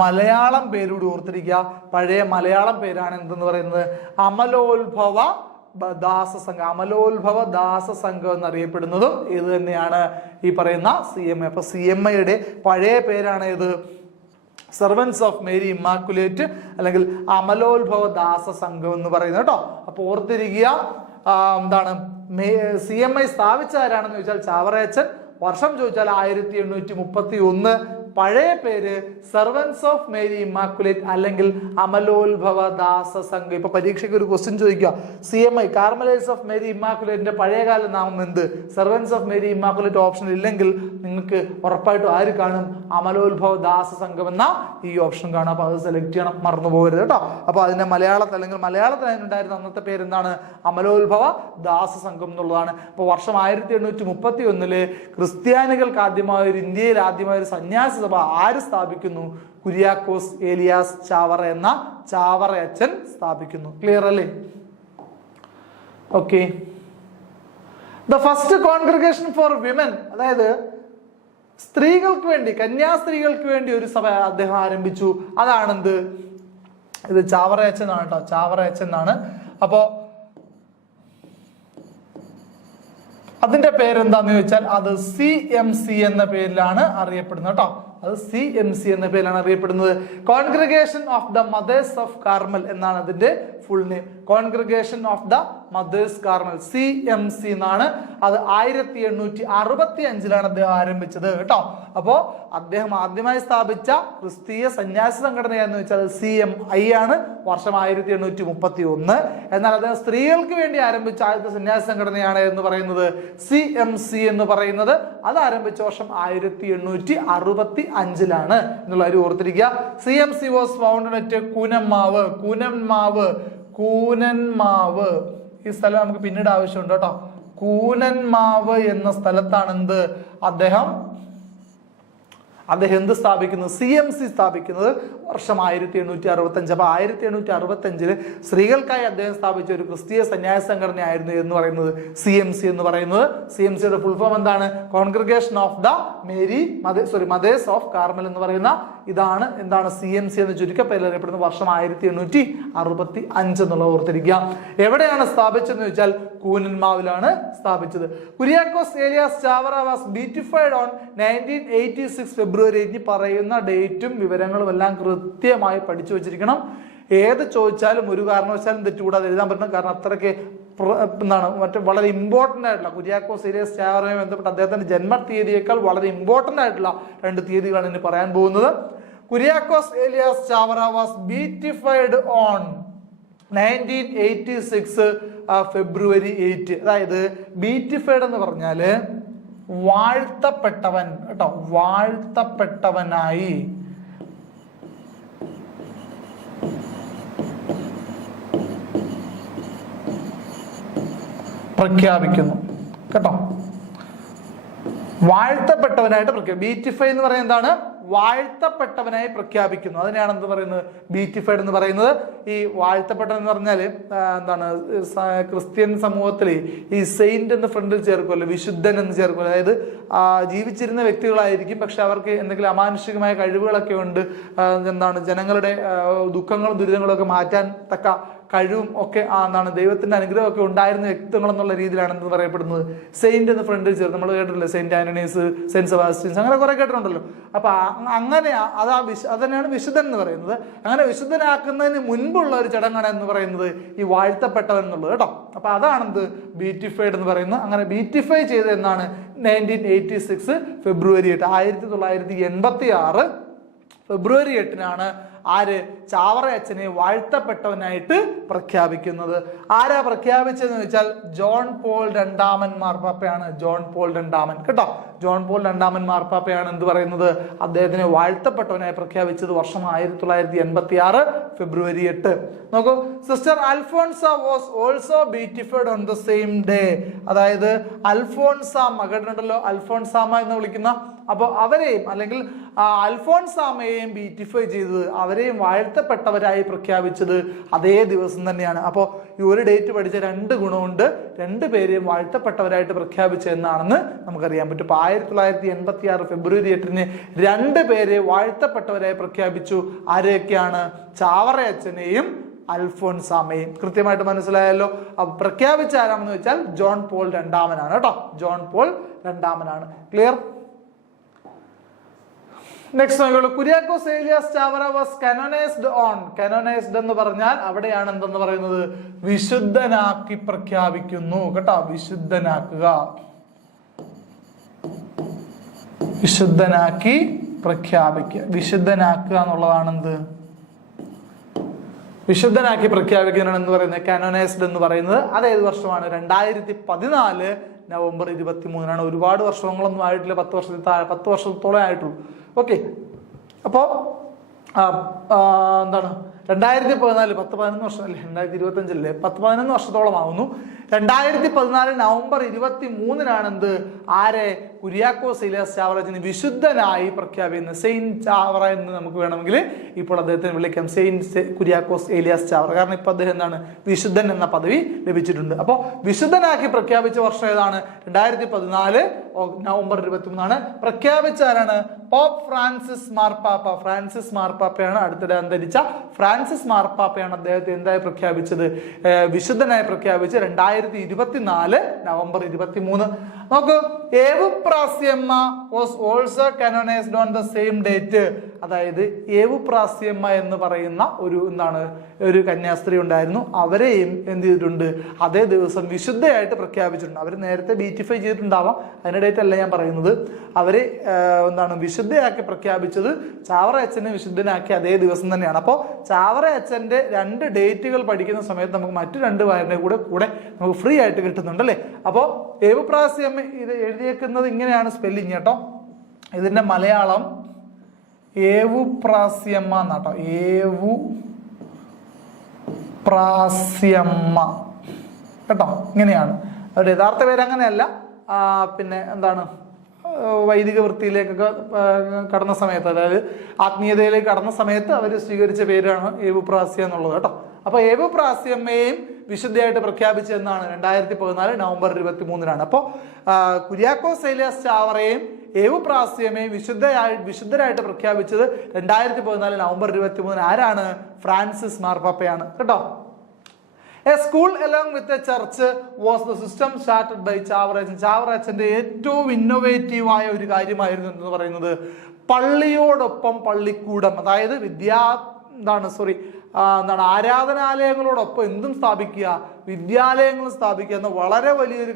മലയാളം പേരുകൂടി ഓർത്തിരിക്കുക. പഴയ മലയാളം പേരാണ് എന്തെന്ന് പറയുന്നത്? അമലോത്ഭവ ദാസ സംഘം എന്നറിയപ്പെടുന്നതും ഇത് തന്നെയാണ് ഈ പറയുന്ന CMI. അപ്പൊ CMIയുടെ പഴയ പേരാണ് ഇത് സെർവൻസ് ഓഫ് മേരി ഇമ്മാക്കുലേറ്റ് അല്ലെങ്കിൽ അമലോത്ഭവ ദാസ സംഘം എന്ന് പറയുന്നത് കേട്ടോ. അപ്പൊ ഓർത്തിരിക്കുക. CMI സ്ഥാപിച്ച ആരാണെന്ന് ചോദിച്ചാൽ ചാവറയച്ചൻ. വർഷം ചോദിച്ചാൽ 1831. പഴയ പേര് സെർവൻസ് ഓഫ് മേരി ഇമ്മാക്കുലേറ്റ് അല്ലെങ്കിൽ അമലോത്ഭവ ദാസ സംഘം. ഇപ്പൊ പരീക്ഷയ്ക്ക് ഒരു ക്വസ്റ്റ്യൻ ചോദിക്കുക, CMI കാർമലൈറ്റ്സ് ഓഫ് മേരി ഇമ്മാക്കുലേറ്റിന്റെ പഴയകാല നാമം എന്ത്? Servants of Mary immaculate option ഇല്ലെങ്കിൽ നിങ്ങൾക്ക് ഉറപ്പായിട്ടും ആര് കാണും? അമലോത്ഭവ ദാസ സംഘം എന്ന ഈ ഓപ്ഷൻ കാണും. അപ്പൊ അത് സെലക്ട് ചെയ്യണം, മറന്നു പോകരുത് കേട്ടോ. അപ്പൊ അതിന്റെ മലയാളത്തിൽ അല്ലെങ്കിൽ മലയാളത്തിൽ അതിനുണ്ടായിരുന്ന അന്നത്തെ പേര് എന്താണ്? അമലോത്ഭവ ദാസ സംഘം എന്നുള്ളതാണ്. അപ്പൊ വർഷം 1831 ക്രിസ്ത്യാനികൾക്ക് ഇന്ത്യയിൽ ആദ്യമായ ഒരു സന്യാസി സഭ ആര് സ്ഥാപിക്കുന്നു? കുര്യാക്കോസ് ഏലിയാസ് ചാവറ എന്ന ചാവറയച്ചൻ സ്ഥാപിക്കുന്നു. ക്ലിയർ അല്ലേ? Okay. The first congregation for women, അതായത് സ്ത്രീകൾക്ക് വേണ്ടി, കന്യാസ്ത്രീകൾക്ക് വേണ്ടി ഒരു സഭ അദ്ദേഹം ആരംഭിച്ചു. അതാണെന്ത്? ഇത് ചാവറയച്ചൻ ആണ് കേട്ടോ, ചാവറയച്ചൻ എന്നാണ്. അപ്പോ അതിന്റെ പേരെന്താന്ന് ചോദിച്ചാൽ അത് CMC എന്ന പേരിലാണ് അറിയപ്പെടുന്നത് കേട്ടോ. അത് CMC എന്ന പേരിലാണ് അറിയപ്പെടുന്നത്. Congregation of the mothers of Carmel എന്നാണ് അതിന്റെ full name. Congregation of the mothers Carmel, CMC എന്നാണ്. അത് 1865 അദ്ദേഹം ആരംഭിച്ചത് കേട്ടോ. അപ്പോ അദ്ദേഹം ആദ്യമായി സ്ഥാപിച്ച ക്രിസ്തീയ സന്യാസി സംഘടനയെന്ന് വെച്ചാൽ CMI ആണ്, വർഷം 1831. എന്നാൽ അദ്ദേഹം സ്ത്രീകൾക്ക് വേണ്ടി ആരംഭിച്ച ആദ്യത്തെ സന്യാസി സംഘടനയാണ് എന്ന് പറയുന്നത് CMC എന്ന് പറയുന്നത്. അത് ആരംഭിച്ച വർഷം 1865 എന്നുള്ള കാര്യം ഓർത്തിരിക്കുക. CMC was founded at Koonammavu. ഈ സ്ഥലം നമുക്ക് പിന്നീട് ആവശ്യമുണ്ട് കേട്ടോ. കൂനന്മാവ് എന്ന സ്ഥലത്താണ് അദ്ദേഹം എന്ത് സ്ഥാപിക്കുന്നത്? CMC സ്ഥാപിക്കുന്നത് വർഷം 1865. അപ്പൊ 1865 സ്ത്രീകൾക്കായി അദ്ദേഹം സ്ഥാപിച്ച ഒരു ക്രിസ്തീയ സന്യാസ സംഘടനയായിരുന്നു എന്ന് പറയുന്നത് CMC എന്ന് പറയുന്നത്. CMCയുടെ ഫുൾ ഫോം എന്താണ്? Congregation of the mothers of Carmel എന്ന് പറയുന്ന ഇതാണ് എന്താണ് CMC എന്ന് ചുരുക്കപ്പേരിൽ അറിയപ്പെടുന്നത്. വർഷം 1865 എന്നുള്ള ഓർത്തിരിക്കുക. എവിടെയാണ് സ്ഥാപിച്ചതെന്ന് ചോദിച്ചാൽ കൂനന്മാവിലാണ് സ്ഥാപിച്ചത്. കുര്യാക്കോസ് ഏലിയാസ് ചാവറ വാസ് ബീറ്റിഫൈഡ് ഓൺ 1986 ഫെബ്രുവരി. ഇനി പറയുന്ന ഡേറ്റും വിവരങ്ങളും എല്ലാം കൃത്യമായി പഠിച്ചു വെച്ചിരിക്കണം. ഏത് ചോദിച്ചാലും ഒരു കാരണവശാലും തെറ്റുകൂടാതെ എഴുതാൻ പറ്റണം. കാരണം അത്രയ്ക്ക് വളരെ ഇമ്പോർട്ടന്റ് ആയിട്ടുള്ള കുര്യാക്കോസ് ഏലിയാസ് ചാവറയുമായി ബന്ധപ്പെട്ട് അദ്ദേഹത്തിന്റെ ജന്മതീയതിയേക്കാൾ വളരെ ഇമ്പോർട്ടന്റ് ആയിട്ടുള്ള 2 തീയതികളാണ് ഇനി പറയാൻ പോകുന്നത്. കുര്യാക്കോസ് ഏലിയാസ് ചാവറ വാസ് ബീറ്റിഫൈഡ് ഓൺ 1986 ഫെബ്രുവരി 8. അതായത് ബീറ്റിഫൈഡ് എന്ന് പറഞ്ഞാല് വാഴ്ത്തപ്പെട്ടവൻ കേട്ടോ, വാഴ്ത്തപ്പെട്ടവനായി പ്രഖ്യാപിക്കുന്നു കേട്ടോ. വാഴ്ത്തപ്പെട്ടവനായിട്ട് ബീറ്റിഫൈ എന്ന് പറയുന്നത് എന്താണ്? വാഴ്ത്തപ്പെട്ടവനായി പ്രഖ്യാപിക്കുന്നു. അതിനെയാണ് എന്ത് പറയുന്നത്? ബീറ്റിഫൈഡ് എന്ന് പറയുന്നത്. ഈ വാഴ്ത്തപ്പെട്ടവൻ എന്ന് പറഞ്ഞാൽ എന്താണ്? ക്രിസ്ത്യൻ സമൂഹത്തിൽ ഈ സെയിന്റ് എന്ന് ഫ്രണ്ടിൽ ചേർക്കുമല്ലോ, വിശുദ്ധൻ എന്ന് ചേർക്കുമല്ലോ. അതായത് ജീവിച്ചിരുന്ന വ്യക്തികളായിരിക്കും, പക്ഷെ അവർക്ക് എന്തെങ്കിലും അമാനുഷികമായ കഴിവുകളൊക്കെ ഉണ്ട്. എന്താണ്? ജനങ്ങളുടെ ദുഃഖങ്ങളും ദുരിതങ്ങളും ഒക്കെ മാറ്റാൻ തക്ക കഴിവും ഒക്കെ ദൈവത്തിന്റെ അനുഗ്രഹമൊക്കെ ഉണ്ടായിരുന്ന വ്യക്തിത്വങ്ങൾ എന്നുള്ള രീതിയിലാണ് എന്ത് പറയപ്പെടുന്നത്? സെയിന്റ് എന്ന് ഫ്രണ്ടിൽ ചേർത്ത് നമ്മൾ കേട്ടിട്ടില്ലേ? സെയിന്റ് ആന്റണീസ്, സെന്റ് സെബാസ്റ്റ്യൻസ്, അങ്ങനെ കുറെ കേട്ടിട്ടുണ്ടല്ലോ. അപ്പൊ അങ്ങനെ അതന്നെയാണ് വിശുദ്ധൻ എന്ന് പറയുന്നത്. അങ്ങനെ വിശുദ്ധനാക്കുന്നതിന് മുൻപുള്ള ഒരു ചടങ്ങാണ് എന്ന് പറയുന്നത് ഈ വാഴ്ത്തപ്പെട്ടവൻ എന്നുള്ളത് കേട്ടോ. അപ്പൊ അതാണെന്ത്? ബീറ്റിഫൈഡ് എന്ന് പറയുന്നത്. അങ്ങനെ ബീറ്റിഫൈ ചെയ്തത് എന്നാണ് 1986 ഫെബ്രുവരി 8. 1986 ഫെബ്രുവരി 8 ആര്? ചാവറയച്ചനെ വാഴ്ത്തപ്പെട്ടവനായിട്ട് പ്രഖ്യാപിക്കുന്നത്. ആരാ പ്രഖ്യാപിച്ചതെന്ന് വെച്ചാൽ ജോൺ പോൾ രണ്ടാമൻ മാർപ്പാപ്പയാണ്. ജോൺ പോൾ രണ്ടാമൻ കേട്ടോ. ജോൺ പോൾ രണ്ടാമൻ മാർപ്പാപ്പയാണ് എന്ത് പറയുന്നത്? അദ്ദേഹത്തിനെ വാഴ്ത്തപ്പെട്ടവനായി പ്രഖ്യാപിച്ചത് വർഷം 1986 ഫെബ്രുവരി 8. നോക്കൂ, sister Alphonsa was also beatified on the same day. അതായത് അൽഫോൺസ മകളുണ്ടല്ലോ, അൽഫോൺസാമ എന്ന് വിളിക്കുന്ന, അപ്പൊ അവരെയും അല്ലെങ്കിൽ അൽഫോൺസാമയെയും ബീറ്റിഫൈ ചെയ്തത്, അവരെയും വാഴ്ത്തപ്പെട്ടവരായി പ്രഖ്യാപിച്ചത് അതേ ദിവസം തന്നെയാണ്. അപ്പോൾ ഈ ഒരു ഡേറ്റ് പഠിച്ച 2 ഗുണമുണ്ട്. 2 പേരെയും വാഴ്ത്തപ്പെട്ടവരായിട്ട് പ്രഖ്യാപിച്ചതെന്നാണെന്ന് നമുക്കറിയാൻ പറ്റും. 1986 ഫെബ്രുവരി 8 2 പേരെ വാഴ്ത്തപ്പെട്ടവരായി പ്രഖ്യാപിച്ചു. ആരെയൊക്കെയാണ്? ചാവറയച്ചനെയും അൽഫോൺസാമയും. കൃത്യമായിട്ട് മനസ്സിലായല്ലോ. അപ്പൊ പ്രഖ്യാപിച്ച ആരാണെന്ന് വെച്ചാൽ ജോൺ പോൾ രണ്ടാമനാണ് കേട്ടോ. ജോൺ പോൾ രണ്ടാമനാണ്. ക്ലിയർ? നെക്സ്റ്റ് നോക്കിയോളൂ. Kuriakose Elias Chavara was canonized on. Canonized എന്ന് പറഞ്ഞാൽ അവിടെയാണ് എന്തെന്ന് പറയുന്നത്? വിശുദ്ധനാക്കി പ്രഖ്യാപിക്കുന്നു കേട്ടോ. വിശുദ്ധനാക്കുക, വിശുദ്ധനാക്കി പ്രഖ്യാപിക്കുക, വിശുദ്ധനാക്കുക എന്നുള്ളതാണ് എന്ത്, വിശുദ്ധനാക്കി പ്രഖ്യാപിക്കുന്നതാണ് എന്ന് പറയുന്നത് കാനോനൈസ്ഡ് എന്ന് പറയുന്നത്. അത് ഏത് വർഷമാണ്? 2014 നവംബർ 23. ഒരുപാട് വർഷങ്ങളൊന്നും ആയിട്ടില്ല, 10 വർഷത്തോളം ആയിട്ടുള്ളൂ. ഓക്കെ, അപ്പോൾ എന്താണ് 2014 10-11 വർഷം അല്ലേ, 2025 10-11 വർഷത്തോളം ആവുന്നു. 2014 നവംബർ 23 എന്ത്, ആരെ, കുര്യാക്കോസ് ഏലിയാസ് ചാവറയച്ചനെ വിശുദ്ധനായി പ്രഖ്യാപിക്കുന്നത്. സെയിന്റ് ചാവറ എന്ന് നമുക്ക് വേണമെങ്കിൽ ഇപ്പോൾ അദ്ദേഹത്തിന് വിളിക്കാം, സെയിന്റ് കുര്യാക്കോസ് ഏലിയാസ് ചാവറ. കാരണം ഇപ്പൊ അദ്ദേഹം എന്താണ്, വിശുദ്ധൻ എന്ന പദവി ലഭിച്ചിട്ടുണ്ട്. അപ്പോൾ വിശുദ്ധനാക്കി പ്രഖ്യാപിച്ച വർഷം ഏതാണ്? 2014 നവംബർ 23. പ്രഖ്യാപിച്ച ആരാണ്? പോപ്പ് ഫ്രാൻസിസ് മാർപ്പാപ്പ. ഫ്രാൻസിസ് മാർപ്പാപ്പയാണ്, അടുത്തിടെ അന്തരിച്ച ഫ്രാൻസിസ് മാർപ്പാപ്പയാണ് അദ്ദേഹത്തെ എന്തായി പ്രഖ്യാപിച്ചത്, വിശുദ്ധനായി പ്രഖ്യാപിച്ച് 2024 നവംബർ 23. നോക്കൂ, Euphrasiamma was also canonized on the same date. അതായത് ഏവുപ്രാസ്യമ്മ എന്ന് പറയുന്ന ഒരു കന്യാസ്ത്രീ ഉണ്ടായിരുന്നു. അവരെയും എന്ത് ചെയ്തിട്ടുണ്ട്, അതേ ദിവസം വിശുദ്ധയായിട്ട് പ്രഖ്യാപിച്ചിട്ടുണ്ട്. അവർ നേരത്തെ ബീറ്റിഫൈ ചെയ്തിട്ടുണ്ടാവാം, അതിന്റെ ഡേറ്റ് അല്ല ഞാൻ പറയുന്നത്. അവരെ വിശുദ്ധയാക്കി പ്രഖ്യാപിച്ചത് ചാവറയച്ചനെ വിശുദ്ധനാക്കി അതേ ദിവസം തന്നെയാണ്. അപ്പോൾ ചാവറയച്ചന്റെ 2 ഡേറ്റുകൾ പഠിക്കുന്ന സമയത്ത് നമുക്ക് മറ്റു 2 പേരുടെ കൂടെ നമുക്ക് ഫ്രീ ആയിട്ട് കിട്ടുന്നുണ്ട് അല്ലേ. അപ്പോൾ ഏവുപ്രാസ്യമ്മ ഇത് എഴുതിയേക്കുന്നത് ഇങ്ങനെയാണ് സ്പെല്ലിങ് കേട്ടോ. ഇതിന്റെ മലയാളം ഏവുപ്രാസ്യമ്മ എന്നാട്ടോ, ഏവുപ്രാസ്യമ്മ കേട്ടോ, ഇങ്ങനെയാണ്. അവരുടെ യഥാർത്ഥ പേര് അങ്ങനെയല്ല. പിന്നെ എന്താണ്, വൈദിക വൃത്തിയിലേക്കൊക്കെ കടന്ന സമയത്ത്, അതായത് ആത്മീയതയിലേക്ക് കടന്ന സമയത്ത് അവർ സ്വീകരിച്ച പേരാണ് ഏവുപ്രാസ്യ എന്നുള്ളത് കേട്ടോ. അപ്പൊ ഏവുപ്രാസ്യമ്മയെയും വിശുദ്ധയായിട്ട് പ്രഖ്യാപിച്ചതെന്നാണ് 2014 നവംബർ 23. അപ്പോൾ കുര്യാക്കോസ് ഏലിയാസ് ചാവറയെയും ഏവുപ്രാസ്യമ്മയെയും വിശുദ്ധരായിട്ട് പ്രഖ്യാപിച്ചത് 2014 നവംബർ 23 ആരാണ്? ഫ്രാൻസിസ് മാർപ്പാപ്പയാണ് കേട്ടോ. A school along with a church was the system started by ചാവറയച്ചൻ. ചാവറയച്ചന്റെ ഏറ്റവും ഇന്നോവേറ്റീവ് ആയ ഒരു കാര്യമായിരുന്നു എന്ന് പറയുന്നത് പള്ളിയോടൊപ്പം പള്ളിക്കൂടം. അതായത് ആരാധനാലയങ്ങളോടൊപ്പം എന്തും സ്ഥാപിക്കുക, വിദ്യാലയങ്ങൾ സ്ഥാപിക്കുക എന്ന വളരെ വലിയൊരു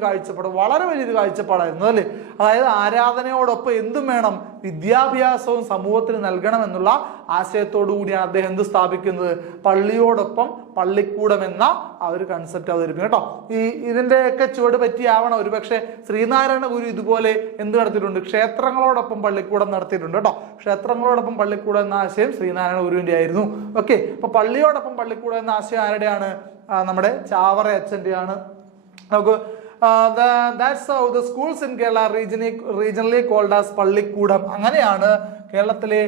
കാഴ്ചപ്പാടായിരുന്നു അല്ലേ. അതായത് ആരാധനയോടൊപ്പം എന്തും വേണം, വിദ്യാഭ്യാസവും സമൂഹത്തിന് നൽകണം എന്നുള്ള ആശയത്തോടു കൂടിയാണ് അദ്ദേഹം എന്ത് സ്ഥാപിക്കുന്നത്, പള്ളിയോടൊപ്പം പള്ളിക്കൂടം എന്ന ആ ഒരു കൺസെപ്റ്റ് അവതരിപ്പിക്കും കേട്ടോ. ഇതിന്റെയൊക്കെ ചുവട് പറ്റിയാവണം ഒരുപക്ഷെ ശ്രീനാരായണ ഗുരു ഇതുപോലെ എന്ത് നടത്തിയിട്ടുണ്ട്, ക്ഷേത്രങ്ങളോടൊപ്പം പള്ളിക്കൂടം നടത്തിയിട്ടുണ്ട് കേട്ടോ. ക്ഷേത്രങ്ങളോടൊപ്പം പള്ളിക്കൂടം എന്ന ആശയം ശ്രീനാരായണ ഗുരുവിന്റെ ആയിരുന്നു. ഓക്കെ, അപ്പൊ പള്ളിയോടൊപ്പം പള്ളിക്കൂടം എന്ന ആശയം ആരുടെയാണ്? നമ്മുടെ ചാവറയച്ചന്റെയാണ്. നമുക്ക് that's how the schools in Kerala regionally called as പള്ളിക്കൂടം. അങ്ങനെയാണ് കേരളത്തിലെ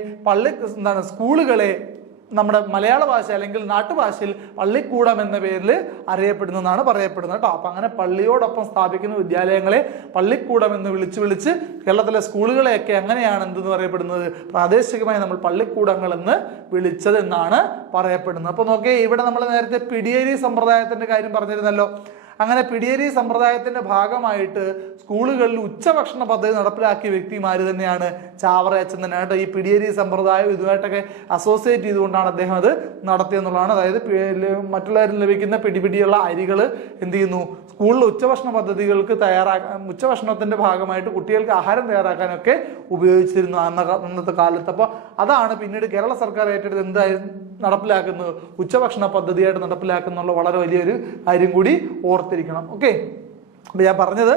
സ്കൂളുകളെ നമ്മുടെ മലയാള ഭാഷ അല്ലെങ്കിൽ നാട്ടുഭാഷയിൽ പള്ളിക്കൂടം എന്ന പേരിൽ അറിയപ്പെടുന്നതാണ് പറയപ്പെടുന്നത് കേട്ടോ. അപ്പൊ അങ്ങനെ പള്ളിയോടൊപ്പം സ്ഥാപിക്കുന്ന വിദ്യാലയങ്ങളെ പള്ളിക്കൂടം എന്ന് വിളിച്ച് കേരളത്തിലെ സ്കൂളുകളെയൊക്കെ അങ്ങനെയാണ് എന്തെന്ന് പറയപ്പെടുന്നത്, പ്രാദേശികമായി നമ്മൾ പള്ളിക്കൂടങ്ങൾ എന്ന് വിളിച്ചത് എന്നാണ് പറയപ്പെടുന്നത്. അപ്പൊ നോക്കിയേ, ഇവിടെ നമ്മൾ നേരത്തെ പിടിയേരി സമ്പ്രദായത്തിന്റെ കാര്യം പറഞ്ഞിരുന്നല്ലോ. അങ്ങനെ പിടിയേരി സമ്പ്രദായത്തിന്റെ ഭാഗമായിട്ട് സ്കൂളുകളിൽ ഉച്ചഭക്ഷണ പദ്ധതി നടപ്പിലാക്കിയ വ്യക്തിമാര് തന്നെയാണ് ചാവറയച്ചൻ തന്നെയാണ്. ഈ പിടിയേരി സമ്പ്രദായം ഇതുമായിട്ടൊക്കെ അസോസിയേറ്റ് ചെയ്തുകൊണ്ടാണ് അദ്ദേഹം അത് നടത്തിയെന്നുള്ളതാണ്. അതായത് മറ്റുള്ളവരിൽ ലഭിക്കുന്ന പിടിപിടിയുള്ള അരികൾ എന്ത് ചെയ്യുന്നു, സ്കൂളിൽ ഉച്ചഭക്ഷണ പദ്ധതികൾക്ക് ഉച്ചഭക്ഷണത്തിന്റെ ഭാഗമായിട്ട് കുട്ടികൾക്ക് ആഹാരം തയ്യാറാക്കാനൊക്കെ ഉപയോഗിച്ചിരുന്നു അന്നത്തെ കാലത്ത്. അപ്പോൾ അതാണ് പിന്നീട് കേരള സർക്കാർ ഏറ്റെടുത്ത് എന്തായിരുന്നു നടപ്പിലാക്കുന്നത്, ഉച്ചഭക്ഷണ പദ്ധതിയായിട്ട് നടപ്പിലാക്കുന്നുള്ള വളരെ വലിയൊരു കാര്യം കൂടി ഓർത്തിരിക്കണം. ഓക്കെ, അപ്പൊ ഞാൻ പറഞ്ഞത്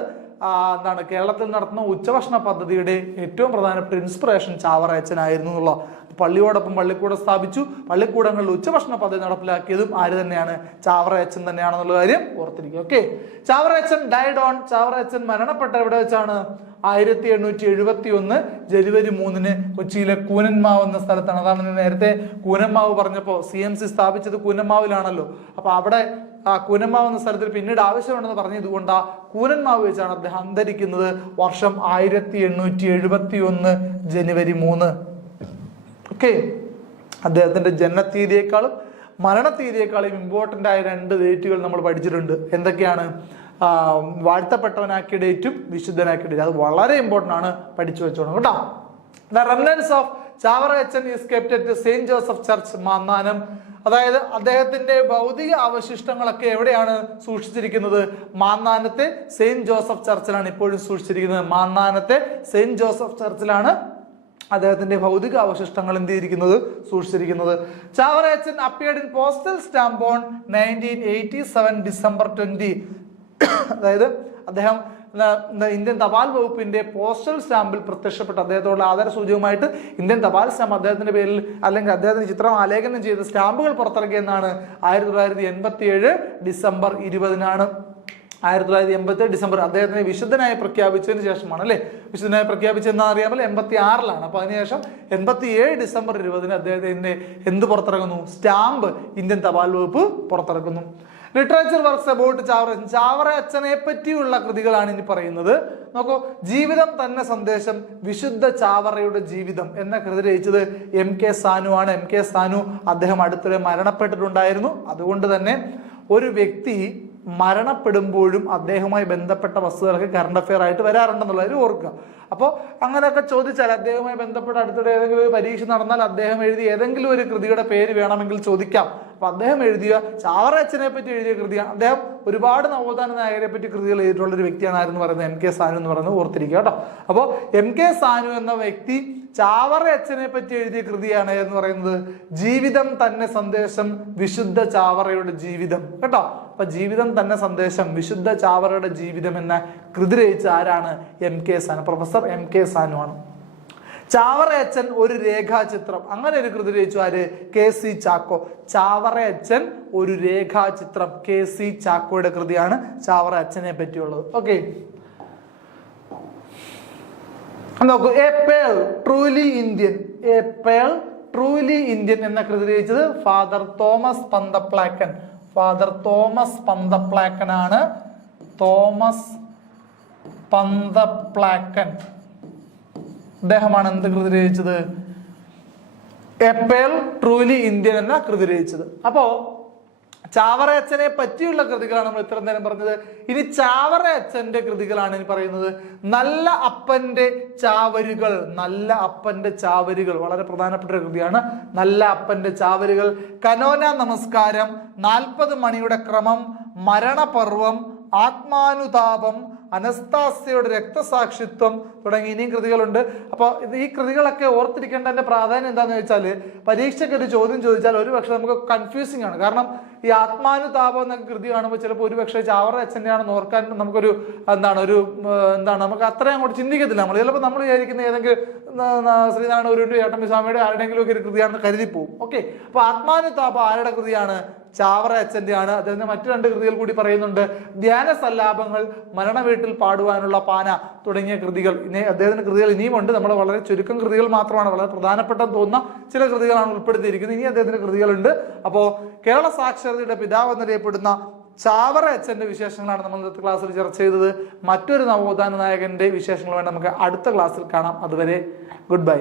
കേരളത്തിൽ നടത്തുന്ന ഉച്ചഭക്ഷണ പദ്ധതിയുടെ ഏറ്റവും പ്രധാനപ്പെട്ട ഇൻസ്പിറേഷൻ ചാവറയച്ചനായിരുന്നു എന്നുള്ള. പള്ളിയോടൊപ്പം പള്ളിക്കൂടം സ്ഥാപിച്ചു, പള്ളിക്കൂടങ്ങളിൽ ഉച്ചഭക്ഷണ പദ്ധതി നടപ്പിലാക്കിയതും ആര് തന്നെയാണ്? ചാവറയച്ചൻ തന്നെയാണെന്നുള്ള കാര്യം ഓർത്തിരിക്കുക. ഓക്കെ, ചാവറയച്ചൻ മരണപ്പെട്ട എവിടെ വെച്ചാണ്? 1871 ജനുവരി 3 കൊച്ചിയിലെ കൂനന്മാവ് എന്ന സ്ഥലത്താണ്. അതാണ് നേരത്തെ കൂനന്മാവ് പറഞ്ഞപ്പോ CMC സ്ഥാപിച്ചത് കൂനന്മാവിലാണല്ലോ. അപ്പൊ അവിടെ കൂനന്മാവ് എന്ന സ്ഥലത്തിൽ പിന്നീട് ആവശ്യമുണ്ടെന്ന് പറഞ്ഞതുകൊണ്ട് കൂനന്മാവ് വെച്ചാണ് അദ്ദേഹം അന്തരിക്കുന്നത്. വർഷം 1871 ജനുവരി 3. ഓക്കെ, അദ്ദേഹത്തിന്റെ ജനനത്തീയതിയേക്കാളും മരണത്തീയതിയേക്കാളും ഇമ്പോർട്ടന്റ് ആയ 2 ഡേറ്റുകൾ നമ്മൾ പഠിച്ചിട്ടുണ്ട്. എന്തൊക്കെയാണ്? വാഴ്ത്തപ്പെട്ടവനാക്കിയ ഡേറ്റും വിശുദ്ധനാക്കിയ ഡേറ്റും. അത് വളരെ ഇമ്പോർട്ടന്റ് ആണ്, പഠിച്ചു വെച്ചോണം കേട്ടോ. The remnants of Chavarayachan is kept at Saint Joseph church Mannanam. അതായത് അദ്ദേഹത്തിന്റെ ഭൗതിക അവശിഷ്ടങ്ങളൊക്കെ എവിടെയാണ് സൂക്ഷിച്ചിരിക്കുന്നത്? മാന്നാനത്തെ സെയിന്റ് ജോസഫ് ചർച്ചിലാണ് ഇപ്പോഴും സൂക്ഷിച്ചിരിക്കുന്നത്. മാന്നാനത്തെ സെയിന്റ് ജോസഫ് ചർച്ചിലാണ് അദ്ദേഹത്തിന്റെ ഭൗതിക അവശിഷ്ടങ്ങൾ എന്ത് ചെയ്തിരിക്കുന്നത്, സൂക്ഷിച്ചിരിക്കുന്നത്. ചാവറയച്ചൻ appeared in postal stamp on 1987 ഡിസംബർ 20. അതായത് അദ്ദേഹം ഇന്ത്യൻ തപാൽ വകുപ്പിന്റെ പോസ്റ്റൽ സ്റ്റാമ്പിൽ പ്രത്യക്ഷപ്പെട്ട അദ്ദേഹത്തോടുള്ള ആദരസൂചകമായിട്ട് ഇന്ത്യൻ തപാൽ സ്റ്റാമ്പ് അദ്ദേഹത്തിന്റെ പേരിൽ അല്ലെങ്കിൽ അദ്ദേഹത്തിന്റെ ചിത്രം ആലേഖനം ചെയ്ത സ്റ്റാമ്പുകൾ പുറത്തിറക്കിയെന്നാണ് 1987 ഡിസംബർ 20-നാണ്. 1987 ഡിസംബർ അദ്ദേഹത്തിനെ വിശുദ്ധനായി പ്രഖ്യാപിച്ചതിന് ശേഷമാണ് അല്ലെ, വിശുദ്ധനായി പ്രഖ്യാപിച്ചെന്ന് അറിയാമല്ലോ 86-ലാണ്. അപ്പൊ അതിനുശേഷം 87 ഡിസംബർ 20-ന് അദ്ദേഹത്തിന്റെ എന്ത് പുറത്തിറങ്ങുന്നു, സ്റ്റാമ്പ് ഇന്ത്യൻ തപാൽ വകുപ്പ് പുറത്തിറക്കുന്നു. ലിറ്ററേച്ചർ വർക്ക്സ് അബൌട്ട് ചാവറയച്ചൻ, ചാവറയച്ചനെ പറ്റിയുള്ള കൃതികളാണ് ഇനി പറയുന്നത്. നോക്കൂ, ജീവിതം തന്നെ സന്ദേശം, വിശുദ്ധ ചാവറയുടെ ജീവിതം എന്ന കൃതി രചിച്ചത് MK സാനു ആണ്. MK സാനു അദ്ദേഹം അടുത്തിടെ മരണപ്പെട്ടിട്ടുണ്ടായിരുന്നു. അതുകൊണ്ട് തന്നെ ഒരു വ്യക്തി മരണപ്പെടുമ്പോഴും അദ്ദേഹവുമായി ബന്ധപ്പെട്ട വസ്തുതകളൊക്കെ കറണ്ട് അഫെയർ ആയിട്ട് വരാറുണ്ടെന്നുള്ളത് ഓർക്കുക. അപ്പോൾ അങ്ങനെയൊക്കെ ചോദിച്ചാൽ അദ്ദേഹവുമായി ബന്ധപ്പെട്ട അടുത്തിടെ ഏതെങ്കിലും ഒരു പരീക്ഷ നടന്നാൽ അദ്ദേഹം എഴുതിയ ഏതെങ്കിലും ഒരു കൃതിയുടെ പേര് വേണമെങ്കിൽ ചോദിക്കാം. അപ്പൊ അദ്ദേഹം എഴുതിയ ചാവറയച്ചനെ പറ്റി എഴുതിയ കൃതിയാണ്. അദ്ദേഹം ഒരുപാട് നവോത്ഥാന നായകരെ പറ്റി കൃതികൾ എഴുതിയിട്ടുള്ള ഒരു വ്യക്തിയാണ് ആരെന്ന് പറയുന്നത്, MK സാനു എന്ന് പറയുന്നത് ഓർത്തിരിക്കുക കേട്ടോ. അപ്പോൾ MK സാനു എന്ന വ്യക്തി ചാവറയച്ചനെ പറ്റി എഴുതിയ കൃതിയാണ് എന്ന് പറയുന്നത് ജീവിതം തന്നെ സന്ദേശം, വിശുദ്ധ ചാവറയുടെ ജീവിതം കേട്ടോ. അപ്പൊ ജീവിതം തന്നെ സന്ദേശം, വിശുദ്ധ ചാവറയുടെ ജീവിതം എന്ന കൃതി രചിച്ച ആരാണ്, MK Sanu, professor MK Sanu ആണ്. ചാവറയച്ചൻ ഒരു രേഖാചിത്രം, അങ്ങനെ ഒരു കൃതി രചിച്ചു ആര്, KC ചാക്കോ. ചാവറയച്ചൻ ഒരു രേഖാചിത്രം, KC ചാക്കോയുടെ കൃതിയാണ് ചാവറയച്ചനെ പറ്റിയുള്ളത്. ഓക്കെ, നോക്കൂ, A pearl truly Indian, A pearl truly Indian എന്ന കൃതി രചിച്ചത് ഫാദർ തോമസ് പന്തപ്ലാക്കൻ. ഫാദർ തോമസ് പന്തപ്ലാക്കൻ ആണ്. തോമസ് പന്തപ്ലാക്കൻ അദ്ദേഹമാണ് എന്ത് കൃതി രചിച്ചത്, എ പേൾ ട്രൂലി ഇന്ത്യൻ എന്ന കൃതി രചിച്ചത്. അപ്പോ ചാവറയച്ചനെ പറ്റിയുള്ള കൃതികളാണ് നമ്മൾ ഇത്ര നേരം പറഞ്ഞത്. ഇനി ചാവറയച്ചന്റെ കൃതികളാണ് ഇനി പറയുന്നത്. നല്ല അപ്പന്റെ ചാവരുകൾ, നല്ല അപ്പന്റെ ചാവരുകൾ വളരെ പ്രധാനപ്പെട്ട ഒരു കൃതിയാണ്. നല്ല അപ്പന്റെ ചാവരുകൾ, കനോന നമസ്കാരം, 40 മണിയുടെ ക്രമം, മരണപർവം, ആത്മാനുതാപം, അനസ്താസ്യയുടെ രക്തസാക്ഷിത്വം തുടങ്ങി ഇനിയും കൃതികളുണ്ട്. അപ്പോൾ ഈ കൃതികളൊക്കെ ഓർത്തിരിക്കേണ്ടതിന്റെ പ്രാധാന്യം എന്താണെന്ന് വെച്ചാൽ പരീക്ഷയ്ക്ക് ഒരു ചോദ്യം ചോദിച്ചാൽ ഒരു പക്ഷെ നമുക്ക് കൺഫ്യൂസിങ് ആണ്. കാരണം ഈ ആത്മാനുതാപം എന്ന കൃതി കാണുമ്പോൾ ചിലപ്പോൾ ഒരു പക്ഷേ ചാവറയച്ചന്റെ ആണെന്ന് ഓർക്കാൻ നമുക്കൊരു നമുക്ക് അത്രയും അങ്ങോട്ട് ചിന്തിക്കത്തില്ല. നമ്മൾ ചിലപ്പോൾ നമ്മൾ വിചാരിക്കുന്ന ഏതെങ്കിലും ശ്രീനാരായണ ഗുരുവിന്റെ ചേട്ടമ്പി സ്വാമിയുടെ ആരുടെങ്കിലും ഒക്കെ ഒരു കൃതിയാണെന്ന് കരുതിപ്പോവും. ഓക്കെ, അപ്പൊ ആത്മാനുതാപം ആരുടെ കൃതിയാണ്, ചാവറയച്ചന്റെ ആണ്. അദ്ദേഹത്തിന്റെ മറ്റു 2 കൃതികൾ കൂടി പറയുന്നുണ്ട്. ധ്യാന സല്ലാപങ്ങൾ, മരണ വീട്ടിൽ പാടുവാനുള്ള പാന തുടങ്ങിയ കൃതികൾ. ഇനി അദ്ദേഹത്തിന്റെ കൃതികൾ ഇനിയുമുണ്ട്. നമ്മൾ വളരെ ചുരുക്കം കൃതികൾ മാത്രമാണ്, വളരെ പ്രധാനപ്പെട്ടെന്ന് തോന്നുന്ന ചില കൃതികളാണ് ഉൾപ്പെടുത്തിയിരിക്കുന്നത്. ഇനി അദ്ദേഹത്തിന്റെ കൃതികളുണ്ട്. അപ്പോൾ കേരള സാക്ഷരതയുടെ പിതാവ് എന്നറിയപ്പെടുന്ന ചാവറയച്ചന്റെ വിശേഷങ്ങളാണ് നമ്മൾ ഇന്നത്തെ ക്ലാസ്സിൽ ചർച്ച ചെയ്തത്. മറ്റൊരു നവോത്ഥാന നായകന്റെ വിശേഷങ്ങൾ വേണ്ടി നമുക്ക് അടുത്ത ക്ലാസ്സിൽ കാണാം. അതുവരെ ഗുഡ് ബൈ.